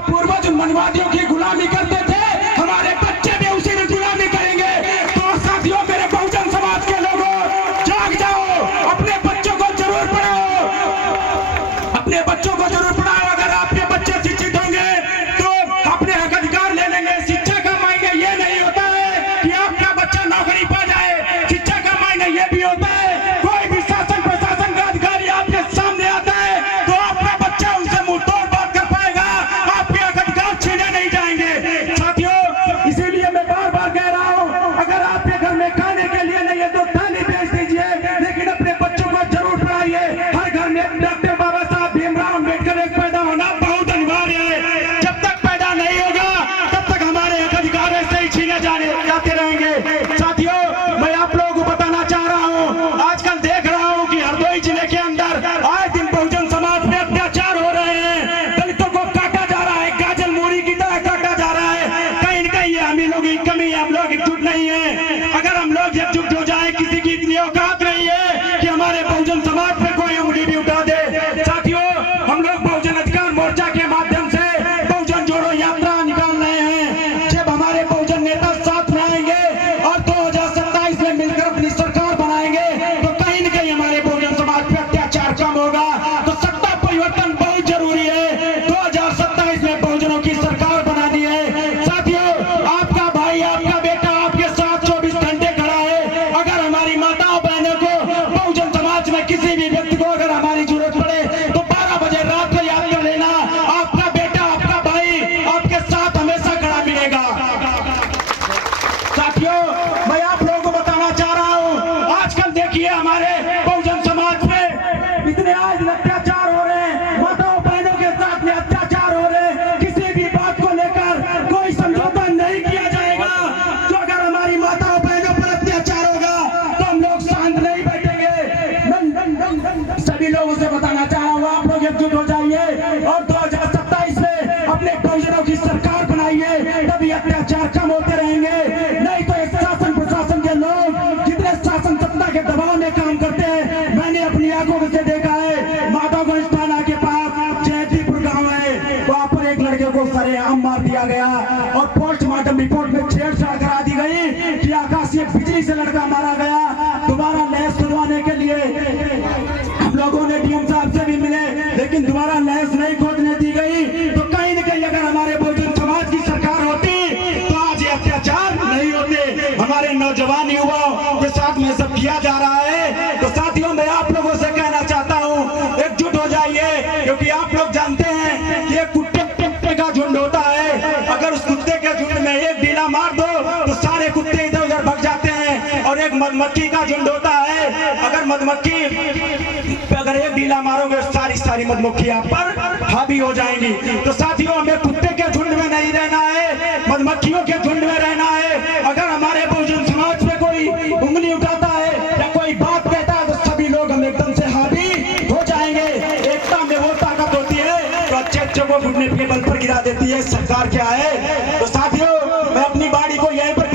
पूर्वज मनवादियों की गुलामी करते थे, हमारे बच्चे भी उसी की गुलामी करेंगे। तो साथियों, मेरे बहुजन समाज के लोगों, जाग जाओ, अपने बच्चों को जरूर पढ़ाओ, अपने बच्चों को जरूर पढ़ाओ। अगर आपके बच्चे शिक्षित होंगे तो अपने हक अधिकार ले लेंगे। शिक्षा का मायने ये नहीं होता है कि आपका बच्चा नौकरी पा जाए, शिक्षा का मायने ये भी होता है कोई भी शासन प्रशासन का अधिकारी आपके सामने आता है तो आपका बच्चा उनसे मुंह तोड़ बात कर पाएगा, आपके हक अधिकार छीने नहीं जाएंगे। साथियों, इसीलिए मैं बार बार कह रहा हूं, अगर आपके घर में खाने के लिए नहीं है तो थाली बेच दीजिए, लेकिन अपने बच्चों को जरूर पढ़ाइए। हर घर में डॉक्टर बाबा साहब भीमराव अम्बेडकर एक पैदा होना बहुत अनिवार्य है। जब तक पैदा नहीं होगा तब तक हमारे हक अधिकार ऐसे ही छीने जाते रहेंगे। साथियों, मैं आप लोगों को बताना चाह रहा हूं, आजकल देख रहा हूं कि हरदोई जिले के अंदर आए दिन बहुजन समाज पे अत्याचार हो रहे हैं, दलितों को काटा जा रहा है, गाजर मूरी की तरह काटा जा रहा है। कहीं न कहीं ये हम ही लोगों की कमी है, हम लोग एकजुट नहीं है। अगर हम लोग एकजुट हो जाए, किसी की इतनी औकात नहीं है कि हमारे बहुजन समाज पे कोई उंगली भी उठा दे। साथियों, हम लोग बहुजन अधिकार मोर्चा के माध्यम से बहुजन जोड़ो यात्रा निकाल रहे हैं। जब हमारे बहुजन नेता साथ में आएंगे और 2027 में मिलकर अपनी सरकार बनाएंगे तो कहीं न कहीं हमारे बहुजन समाज पे अत्याचार कम होगा। तो सत्ता परिवर्तन बहुत जरूरी है। 2027 में बहुजनों की सरकार बनानी है। साथियों, आपका भाई, आपका बेटा आपके साथ 24 घंटे खड़ा है। अगर हमारी माताओं बहनों को, बहुजन समाज में किसी भी व्यक्ति को अगर हमारी जरूरत पड़े तो 12 बजे रात को याद कर लेना, आपका बेटा, आपका भाई आपके साथ हमेशा खड़ा मिलेगा। साथियों, मैं आप लोगों को बताना चाह रहा हूं, आजकल देखिए हमारे बहुजन समाज में इतने आज अत्याचार हो रहे हैं, माताओं बहनों के साथ में अत्याचार हो रहे हैं। किसी भी बात को लेकर कोई समझौता नहीं किया जाएगा। जो अगर हमारी माताओं बहनों पर अत्याचार होगा तो हम लोग शांत नहीं बैठेंगे। सभी लोगों से बताना चाह रहा हूँ, आप लोग एकजुट हो जाइए और 2027 में अपने बहुजनों की सरकार बनाइए, तभी अत्याचार कम होते रहेंगे। नहीं तो इस शासन प्रशासन के लोग जितने शासन सत्ता के दबाव में काम करते हैं, मैंने अपनी आंखों से देखा है। माधवगंज थाना के पास जयतीपुर गांव है, वहां पर एक लड़के को सरेआम मार दिया गया और पोस्टमार्टम रिपोर्ट में छेड़छाड़ करा दी गई कि आकाशीय बिजली से लड़का मारा गया। दोबारा लैस खुदवाने के लिए हम लोगों ने डीएम साहब से भी मिले, लेकिन दोबारा लैस नहीं खोदने दी गई। तो कहीं न कहीं अगर हमारे बहुजन समाज की सरकार होती तो आज ये अत्याचार नहीं होते। हमारे नौजवान युवाओं के साथ में सब किया जा रहा है। तो साथियों, मैं आप लोगों से कहना चाहता हूँ, एकजुट हो जाइए, क्योंकि आप लोग जानते हैं कि एक कुत्ते का झुंड होता है। अगर उस कुत्ते के झुंड में एक ढीला मार दो तो सारे कुत्ते इधर उधर भग जाते हैं। और एक मधुमक्खी का झुंड होता है, अगर एक ढीला मारोगे सारी मधुमक्खी आप पर हावी हो जाएंगी। तो साथियों, हमें कुत्ते के झुंड में नहीं रहना है, मधुमक्खियों के झुंड में रहना है। अगर हमारे बहुजन समाज में कोई उंगली उठाता है या कोई बात कहता है तो सभी लोग हम एकदम से हावी हो जाएंगे। एकता में वो ताकत होती है तो अच्छे को घुटने के बल पर गिरा देती है। सरकार क्या है? तो साथियों, मैं अपनी बाड़ी को यहीं पर